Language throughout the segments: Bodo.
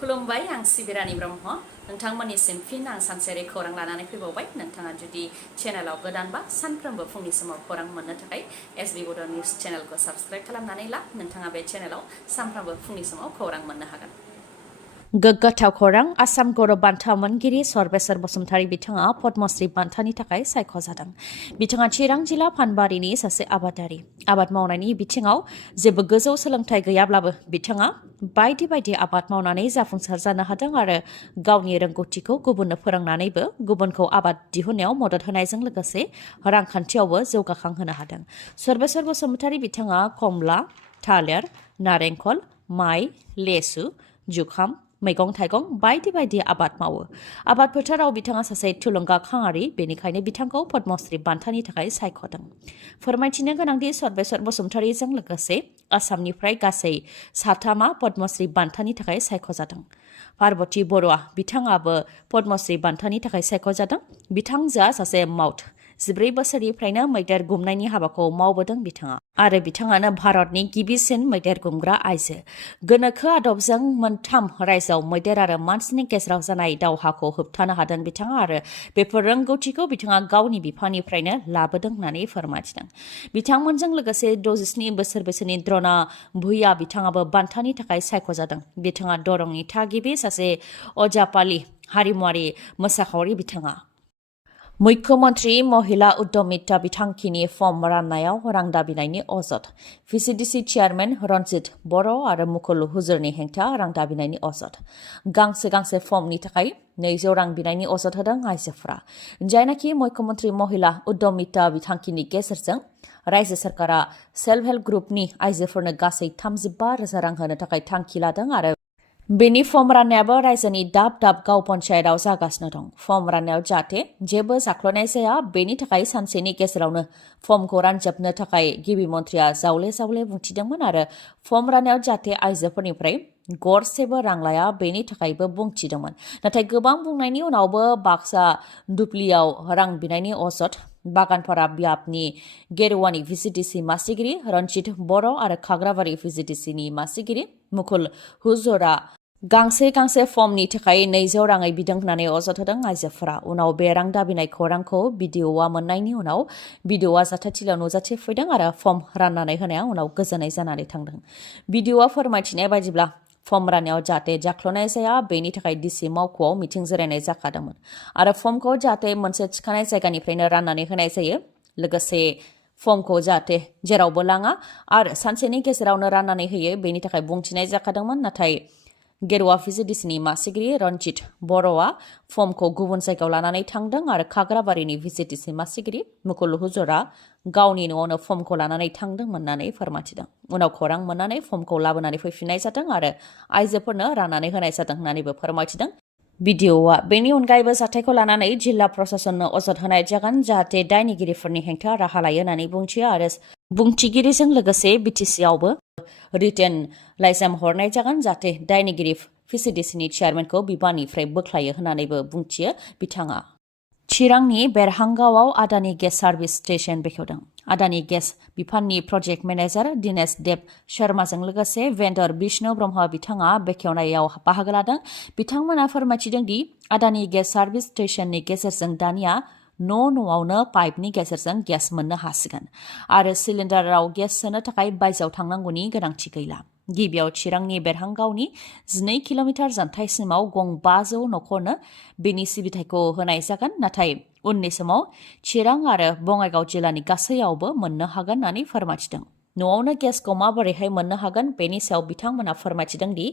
खुलुमबाय आं सिबिरानि ब्रह्म नोंथांमोननिसिम फिन आं सानसेयारि खौरां लानानै फैबावबाय नोंथाङा जुदि चेनेलाव गोदानबा सानफ्रोमबो फुंनि समाव खौरां मोननो थाखाय एसबी बड' निउज चेनेलखौ साबस्क्राइब खालामनानै ला नोंथाङा बे चेनेलाव सानफ्रोमबो फुंनि समाव खौरां मोननो हागोन। गोग्गाथाव खौरां आसाम गौरब बान्था मोनगिरि सर्बेसर बसुमतारी बिथाङा पद्मश्री बान्थानि थाखाय सायख'जादों। बिथाङा चिरां जिल्ला फानबारिनि सासे आबादारि। आबाद मावनायनि बिथिङाव जेबो गोजौ सोलोंथाइ गैयाब्लाबो बिथाङा बायदि बायदि आबाद मावनानै जाफुंसार जानो हादों आरो गावनि रोंगौथिखौ गुबुननो फोरोंनानैबो गुबुनखौ आबाद दिहुननायाव मदद होनायजों लोगोसे रांखान्थियावबो जौगाखांहोनो हादों। सर्बेसर बसुमतारी बिथाङा कमला, थालिर, नारेंखल, माइ, लेसु, जुखाम, मैगं थाइगं बायदि बायदि आबाद मावो। आबाद फोथाराव बिथाङा सासे थुलुंगाखांआरि, बेनिखायनो बिथांखौ पद्मश्री बान्थानि थाखाय सायख'दों। फोरमायथिनो गोनांदि सर्बेसर बसुमतारीजों लोगोसे आसामनिफ्राय गासै साथामा पद्मश्री बान्थानि थाखाय सायख'जादों। पार्बती बर'आ बिथाङाबो पद्मश्री बान्थानि थाखाय सायख'जादों। बिथांजोआ सासे माउथ। 14 बोसोरनिफ्रायनो मैदेर गुमनायनि हाबाखौ मावबोदों बिथाङा आरो बिथाङानो भारतनि गिबिसिन मैदेर गुमग्रा आइजो। गोनोखो आदबजों मोनथाम रायजोआव मैदेर आरो मानसिनि गेजेराव जानाय दावहाखौ होबथानो हादों बिथाङा आरो बेफोर रोंगौथिखौ बिथाङा गावनि बिफानिफ्रायनो लाबोदों होननानै फोरमायथिदों। बिथांमोनजों लोगोसे 67 बोसोर बैसोनि द्र'ना भुइया बिथाङाबो बान्थानि थाखाय सायख'जादों। बिथाङा दरंनि थागिबि सासे अजापालि हारिमुआरि मोसाखावरि बिथाङा। मुख्यमन्त्री महिला उद्यमिता बिथांखिनि फर्म राननायाव रां दाबिनायनि अजद। भिसिडिसि चेयारमेन रनजित बर' आरो मुकुल हुजुरनि हेंथा रां दाबिनायनि अजद। गांसे फर्मनि थाखाय 200 रां बिनायनि अजद होदों आइजोफोरा। जायनाखि मुख्यमन्त्री महिला उद्यमिता बिथांखिनि गेजेरजों रायजो सरकारा सेल्फ हेल्प ग्रुपनि आइजोफोरनो गासै 35,000 रां होनो थाखाय थांखि लादों आरो बेनि फर्म राननायाबो रायजोनि दाब गाव पन्चायतआव जागासिनो दं। फर्म राननायाव जाहाथे जेबो जाख्ल'नाय जाया बेनि थाखाय सानसेनि गेजेरावनो फर्मखौ रानजोबनो थाखाय गिबि मन्थ्रिया जावले बुंथिदोंमोन आरो फर्म राननायाव जाहाथे आइजोफोरनिफ्राय गरसेबो रां लाया बेनि थाखायबो बुंथिदोंमोन। नाथाय गोबां बुंनायनि उनावबो बाक्सा दुब्लियाव रां बिनायनि अजद। बागानपारा बियाबनि गेरुवानि भिसिडिसि मासिगिरि रनजित बर' आरो खाग्राबारि भिसिडिसिनि मासिगिरि मुकुल हुजुरा गांसे फर्मनि थाखाय 200 राङै बिदों होननानै अजद होदों आइजोफोरा। उनाव बे रां दाबिनाय खौरांखौ भिडिअ'आ मोननायनि उनाव भिडिअ'आ जाथाथिलियाव नुजाथिफैदों आरो फर्म राननानै होनाया उनाव गोजोनै जानानै थांदों। भिडिअ'आ फोरमायथिनाय बायदिब्ला फर्म राननायाव जाहाथे जाख्ल'नाय जाया बेनि थाखाय डिसि मावख'आव मिथिं जिरायनाय जाखादोंमोन आरो फर्मखौ जाहाथे मोनसे थिखानाय जायगानिफ्रायनो राननानै होनाय जायो। लोगोसे फर्मखौ जाहाथे जेरावबो लाङा आरो सानसेनि गेजेरावनो राननानै होयो बेनि थाखाय बुंथिनाय जाखादोंमोन। नाथाय गेरुवा भिसिडिसिनि मासिगिरि रनजित बर'आ फर्मखौ गुबुन जायगायाव लानानै थांदों आरो खाग्राबारिनि भिसिडिसि मासिगिरि मुकुल हुजुरा गावनि न'आवनो फर्मखौ लानानै थांदोंमोन होननानै फोरमायथिदों। उनाव खौरां मोननानै फर्मखौ लाबोनानै फैफिननाय जादों आरो आइजोफोरनो राननानै होनाय जादों होननानैबो फोरमायथिदों भिडिअ'आ। बेनि अनगायैबो जाथायखौ लानानै जिल्ला प्रशासननो अजद होनाय जागोन जाहाथे दायनिगिरिफोरनि हेंथा राहा लायो होननानै बुंथियो आरो बुंथिगिरिजों लोगोसे बिटिसिआवबो रिटेन लाइजाम हरनाय जागोन जाहाथे दायनिगिरि भिसिडिसिनि चेयारमेनखौ बिबाननिफ्राय बोख्लायो होननानैबो बुंथियो बिथाङा। चिरांनि बेरहांगावआव आदानि गेस सार्भिस स्टेशन बेखेवदों। आदानि गेस बिफाननि प्रजेक्ट मेनेजार दिनेश देब शर्माजों लोगोसे भेन्डर बिष्णु ब्रह्म बिथाङा बेखेवनायाव बाहागो लादों। बिथांमोना फोरमायथिदों दि आदानि गेस सार्भिस स्टेशननि गेजेरजों दानिया न'आवनो पाइपनि गेजेरजों गेस मोननो हासिगोन आरो सिलिन्डाराव गेस सोनो थाखाय बायजोआव थांनांगौनि गोनांथि गैला। गिबियाव चिरांनि बेरहांगावनि 12 किल'मिटार जानथायसिमाव गं 500 न'खरनो बेनि सिबिथायखौ होनाय जागोन। नाथाय उननि समाव चिरां आरो बङाइगाव जिल्लानि गासैयावबो मोननो हागोन होननानै फोरमायथिदों। न'आवनो गेसखौ माबोरैहाय मोननो हागोन बेनि सायाव बिथांमोना फोरमायथिदों दि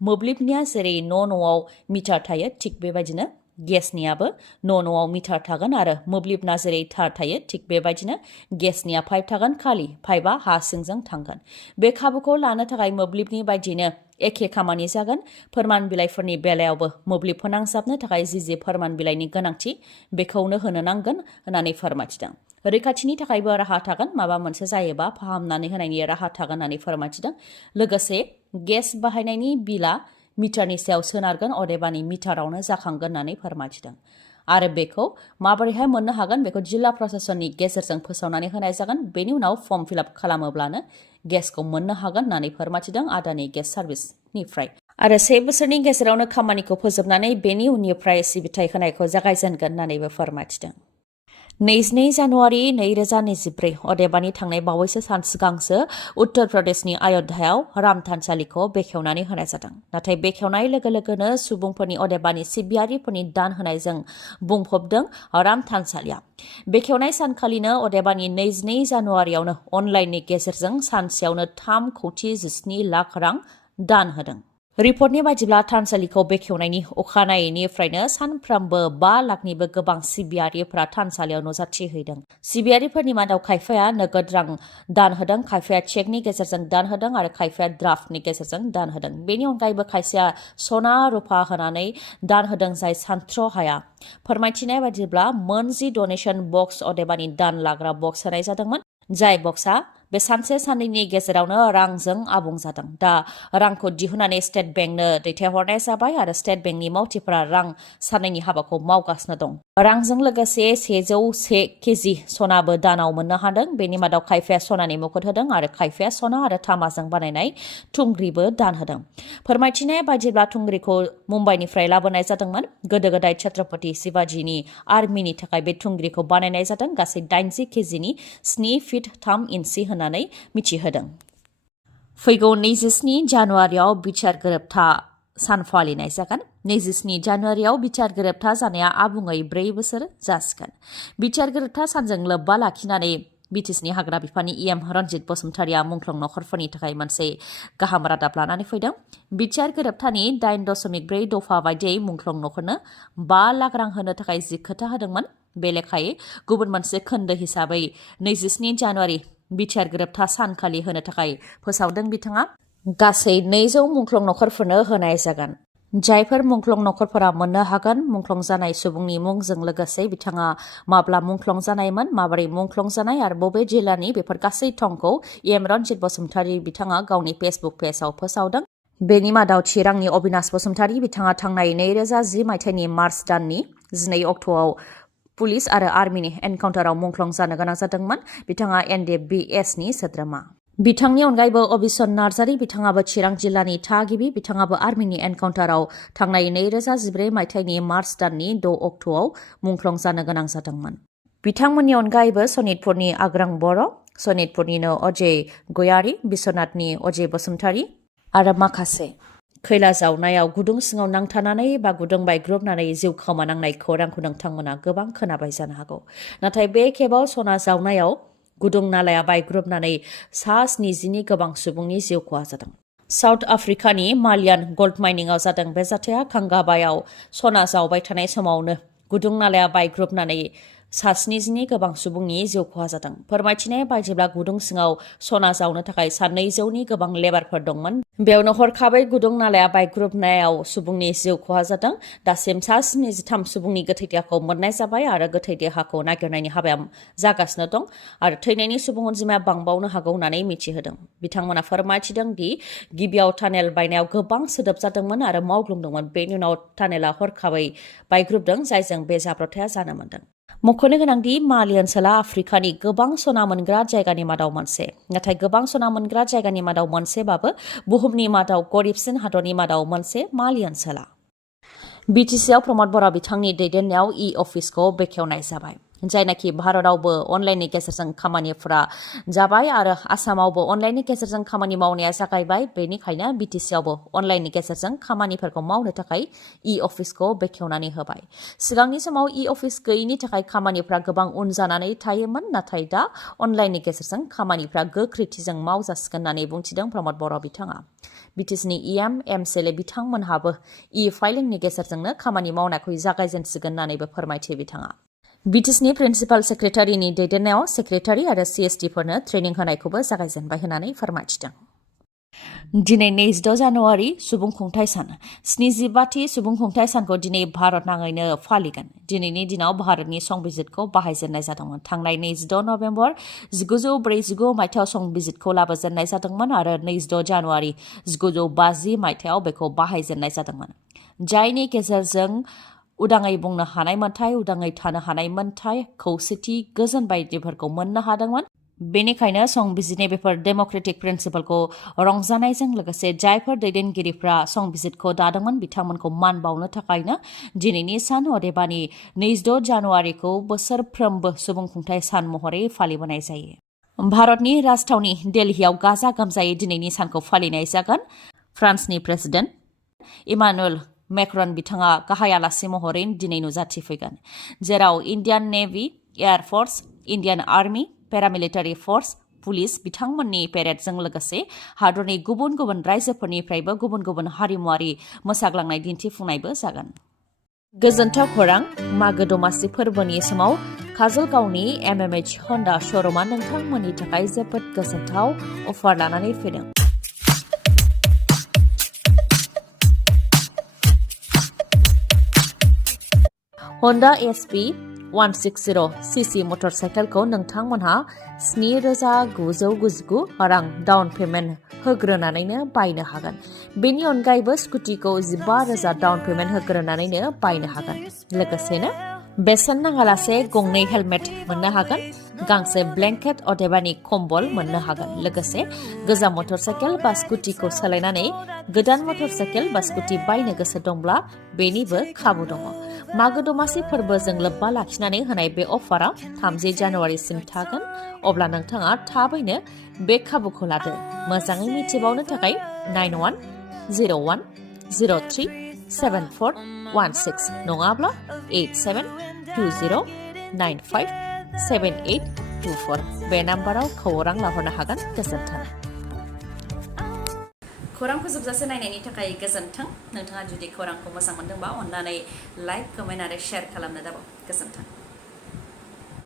मोब्लिबनिया जेरै न'आव मिटार थायो थिग बेबायदिनो गेसनियाबो न'आव मिटार थागोन आरो मोब्लिबना जेरै थार थायो थिग बेबायदिनो गेसनिया पाइप थागोन, खालि पाइपआ हा सिंजों थांगोन। बे खाबुखौ लानो थाखाय मोब्लिबनि बायदिनो एखे खामानि जागोन। फोरमान बिलाइफोरनि बेलायावबो मोब्लिब फोनांजाबनो थाखाय जि फोरमान बिलाइनि गोनांथि बेखौनो होनो नांगोन होननानै फोरमायथिदों। रैखाथिनि थाखायबो राहा थागोन, माबा मोनसे जायोबा फाहामनानै होनायनि राहा थागोन होननानै फोरमायथिदों। लोगोसे गेस बाहायनायनि बिला मिटारनि सायाव सोनारगोन, अदेबानि मिटारावनो जाखांगोन होननानै फोरमायथिदों आरो बेखौ माबोरैहाय मोननो हागोन बेखौ जिल्ला प्रशासननि गेजेरजों फोसावनानै होनाय जागोन। बेनि उनाव फर्म फिलआप खालामोब्लानो गेसखौ मोननो हागोन होननानै फोरमायथिदों आदानि गेस सार्भिसनिफ्राय। आरो 1 बोसोरनि गेजेरावनो खामानिखौ फोजोबनानै बेनि उननिफ्राय सिबिथाय होनायखौ जागायजेनगोन होननानैबो फोरमायथिदों। 22 जानुवारि 2024 अदेबानि थांनाय बावैसो सान सिगांसो उत्तर प्रदेशनि अयोध्यायाव राम थानसालिखौ बेखेवनानै होनाय जादों। नाथाय बेखेवनाय लोगो लोगोनो सुबुंफोरनि अदेबानि सिबियारिफोरनि दान होनायजों बुंफबदों राम थानसालिया। बेखेवनाय सानखालिनो अदेबानि 22 जानुवारियावनो अनलाइननि गेजेरजों सानसेयावनो 3.17 लाख रां दान होदों। रिपर्टनि बायदिब्ला थानसालिखौ बेखेवनायनि अखानायैनिफ्रायनो सानफ्रामबो 5 लाखनिबो गोबां सिबियारिफोरा थानसालियाव नुजाथिहैदों। सिबियारिफोरनि मादाव खायफाया नोगोद रां दान होदों, खायफाया चेकनि गेजेरजों दान होदों आरो खायफाया ड्राफ्टनि गेजेरजों दान होदों। बेनि अनगायैबो खायसेया सना रुफा होनानै दान होदों जाय सानथ्र' हाया। फोरमायथिनाय बायदिब्ला मोन 10 डनेशन बक्स अदेबानि दान लाग्रा बक्स होनाय जादोंमोन, जाय बक्सआ बे सानसे साननैनि गेजेरावनो रांजों आबुं जादों। दा रांखौ दिहुननानै स्टेट बेंकनो दैथायहरनाय जाबाय आरो स्टेट बेंकनि मावथिफोरा रां साननायनि हाबाखौ मावगासिनो दं। रांजों लोगोसे 101 केजि सनाबो दानाव मोननो हादों। बेनि मादाव खायफाया सनानि मुकुट होदों आरो खायफाया सना आरो तामाजों बानायनाय थुंग्रिबो दान होदों। फोरमायथिनाय बायदिब्ला थुंग्रिखौ मुम्बाइनिफ्राय लाबोनाय जादोंमोन। गोदो गोदाय छत्रपति शिवाजीनि आर्मिनि थाखाय बे थुंग्रिखौ बानायनाय जादों। गासै 80 केजिनि 7 फिट 3 इन्सि होननानै मिथिहोदों। फैगौ 27 जानुवारियाव बिचार गोरोबथा सान फालिनाय जागोन। 27 जानुवारियाव बिचार गोरोबथा जानाया आबुङै 4 बोसोर जासिगोन। बिचार गोरोबथा सानजों लोब्बा लाखिनानै बिटिसिनि हाग्रा बिफाननि इएम रनजित बसुमतारिया मुंख्लं नखरफोरनि थाखाय मोनसे गाहाम रादाब लानानै फैदों। बिटिआर गोरोबथानि 8.4 दफा बायदियै मुंख्लं नखरनो 5 लाख रां होनो थाखाय जि खोथा होदोंमोन। बे लेखायै गुबुन मोनसे खोन्दो हिसाबै 27 जानुवारि बिटिआर गोरोबथा सानखालि होनो थाखाय फोसावदों बिथाङा। गासै 200 मुंख्लं नखरफोरनो होनाय जागोन। जायफोर मुंख्लं नखरफोरा मोननो हागोन। मुंख्लं जानाय सुबुंनि मुंजों लोगोसे बिथाङा माब्ला मुंख्लं जानायमोन, माबोरै मुंख्लं जानाय आरो बबे जिल्लानि, बेफोर गासै थंखौ इएम रनजित बसुमतारि बिथाङा गावनि फेसबुक पेजआव फोसावदों। बेनि मादाव चिरांनि अबिनाश बसुमतारि बिथाङा थांनाय 2010 मायथाइनि मार्च दाननि 12 अक्ट'आव पुलिस आरो आर्मिनि एनकाउन्टाराव मुंख्लं जानो गोनां जादोंमोन। बिथाङा एनडिएफबिएसनि सोद्रोमा। बिथांनि अनगायैबो अबिसन नार्जारी बिथाङाबो चिरां जिल्लानि थागिबि। बिथाङाबो आर्मिनि एनकाउन्टाराव थांनाय 2014 मायथाइनि मार्च दाननि 6 अक्ट'आव मुंख्लं जानो गोनां जादोंमोन। बिथांमोननि अनगायैबो सनितपुरनि आग्रां बर', सनितपुरनिनो अजय गयारी, बिश्वनाथनि अजय बसुमतारी आरो माखासे खैला जावनायाव गुदुं सिङाव नांथानानै बा गुदुं बायग्रबनानै जिउ खोमानांनाय खौरांखौ नोंथांमोना गोबां खोनाबाय जानो हागौ। नाथाय बे खेबाव सना जावनायाव गुदुं नालाया बायग्रबनानै 70नि गोबां सुबुंनि जिउ खहा जादों। साउथ आफ्रिकानि मालियान गल्ड माइनिंआव जादों बे जाथाया। कांगाबायाव सना जावबाय थानाय समावनो गुदुं नालाया बायग्रबनानै 70नि गोबां सुबुंनि जिउ खहा जादों। फोरमायथिनाय बायदिब्ला गुदुं सिङाव सना जावनो थाखाय 200नि गोबां लेबारफोर दंमोन। बेयावनो हरखाबै गुदुं नालाया बायग्रबनायाव सुबुंनि जिउ खहा जादों। दासिम 73 सुबुंनि गोथै देहाखौ मोननाय जाबाय आरो गोथै देहाखौ नागिरनायनि हाबाया जागासिनो दं आरो थैनायनि सुबुं अनजिमाया बांबावनो हागौ होननानै मिथिहोदों। बिथांमोना फोरमायथिदों दि गिबियाव टानेल बायनायाव गोबां सोदोब जादोंमोन आरो मावग्लुंदोंमोन। बेनि उनाव टानेला हरखाबै बायग्रबदों, जायजों बे जाब्रबथाया जानो मोन्दों। मख'नो गोनांदि मालि ओनसोला आफ्रिकानि गोबां सना मोनग्रा जायगानि मादाव मोनसे। नाथाय गोबां सना मोनग्रा जायगानि मादाव मोनसेबाबो बुहुमनि मादाव गरिबसिन हादरनि मादाव मोनसे मालि ओनसोला। बिटिसिआव प्रमद बर' बिथांनि दैदेननायाव अफिसखौ बेखेवनाय जाबाय। जायनाखि भारतआवबो अनलाइननि गेजेरजों खामानिफोरा जाबाय आरो आसामावबो अनलाइननि गेजेरजों खामानि मावनाया जागायबाय। बेनिखायनो बिटिसिआवबो अनलाइननि गेजेरजों खामानिफोरखौ मावनो थाखाय अफिसखौ बेखेवनानै होबाय। सिगांनि समाव अफिस गैयिनि थाखाय खामानिफ्रा गोबां उन जानानै थायोमोन। नाथाय दा अनलाइननि गेजेरजों खामानिफ्रा गोख्रैथिजों मावजासिगोन होननानै बुंथिदों प्रमद बर' बिथाङा। बिटिसिनि इएम एमसिएलए बिथांमोनहाबो फाइलिंनि गेजेरजोंनो खामानि मावनायखौ जागायजेनसिगोन होननानैबो फोरमायथियो बिथाङा। बिटिसिनि प्रिन्सिपाल सेक्रेटारिनि दैदेननायाव सेक्रेटारि आरो सिएसटिफोरनो ट्रेनिं होनायखौबो जागायजेनबाय होननानै फोरमायथिदों। दिनै 26 जानुवारि सुबुं खुंथाइ सान। 75थि सुबुं खुंथाइ सानखौ दिनै भारत नाङैनो फालिगोन। दिनैनि दिनाव भारतनि संबिजितखौ बाहायजेननाय जादोंमोन। थांनाय 26 नभेम्बर 1949 मायथाइयाव संबिजितखौ लाबोजेननाय जादोंमोन आरो 26 जानुवारि 1950 मायथाइयाव बेखौ बाहायजेननाय जादोंमोन। जायनि गेजेरजों उदाङै बुंनो हानाय मोन्थाय, उदाङै थानो हानाय मोन्थाय, खौसेथि, गोजोन बायदिफोरखौ मोननो हादोंमोन। बेनिखायनो संबिजिरनि बेफोर डेम'क्रेटिक प्रिन्सिपलखौ रंजानायजों लोगोसे जायफोर दैदेनगिरिफ्रा संबिजिरखौ दादोंमोन बिथांमोनखौ मान बावनो थाखायनो दिनैनि सान अदेबानि 26 जानुवारिखौ बोसोरफ्रोमबो सुबुं खुंथाय सान महरै फालिबोनाय जायो। भारतनि राजथावनि दिल्लीआव गाजा गोमजायै दिनैनि सानखौ फालिनाय जागोन। फ्रान्सनि प्रेसिडेन्ट इमानुएल नखरन बिथाङा गाहाय आलासि महरै दिनै नुजाथिफैगोन, जेराव इन्डियान नेभि, एयार फर्स, इन्डियान आर्मी, पेरामिलिटारि फर्स, पुलिस बिथांमोननि पेरेडजों लोगोसे हादरनि गुबुन गुबुन रायजोफोरनिफ्रायबो गुबुन गुबुन हारिमुआरि मोसाग्लांनाय दिन्थिफुंनायबो जागोन। गोजोनथाव खौरां, मागो दमासि फोरबोनि समाव काजलगावनि MMH हन्डा श'रुमा नोंथांमोननि थाखाय जोबोद गोजोनथाव अफार लानानै फैदों। हन्डा SP 160 सीसी मटर साइकेलखौ नोंथांमोनहा 7,999 रां डाउन पेमेन्ट होग्रोनानैनो बायनो हागोन। बेनि अनगायैबो स्कुटिखौ 15,000 डाउन पेमेन्ट होग्रोनानैनो बायनो हागोन। लोगोसेनो बेसेन नाङालासे गंनै हेलमेट मोननो हागोन, गांसे ब्लेंकेट अदेबानि कम्बल मोननो हागोन। लोगोसे गोजाम मटर साइकेल बा स्कुटिखौ सोलायनानै गोदान मटर साइकेल बा स्कुटि बायनो गोसो दंब्ला बेनिबो खाबु दङ। मागो दमासि फोरबोजों लोब्बा लाखिनानै होनाय बे अफारा 30 जानुवारिसिम थागोन। अब्ला नोंथाङा थाबैनो बे खाबुखौ लादो। मोजाङै मिथिबावनो थाखाय 9101037416 नङाब्ला 8720957824 बे नाम्बाराव खौरां लाहरनो हागोन। गोजोन्थों। खौरांखौ जोबजासे नायनायनि थाखाय गोजोन्थों। नोंथाङा जुदि खौरांखौ मोजां मोनदोंबा अन्नानै लाइक, कमेन्ट आरो शेयार खालामनो दाबाव। गोजोन्थों।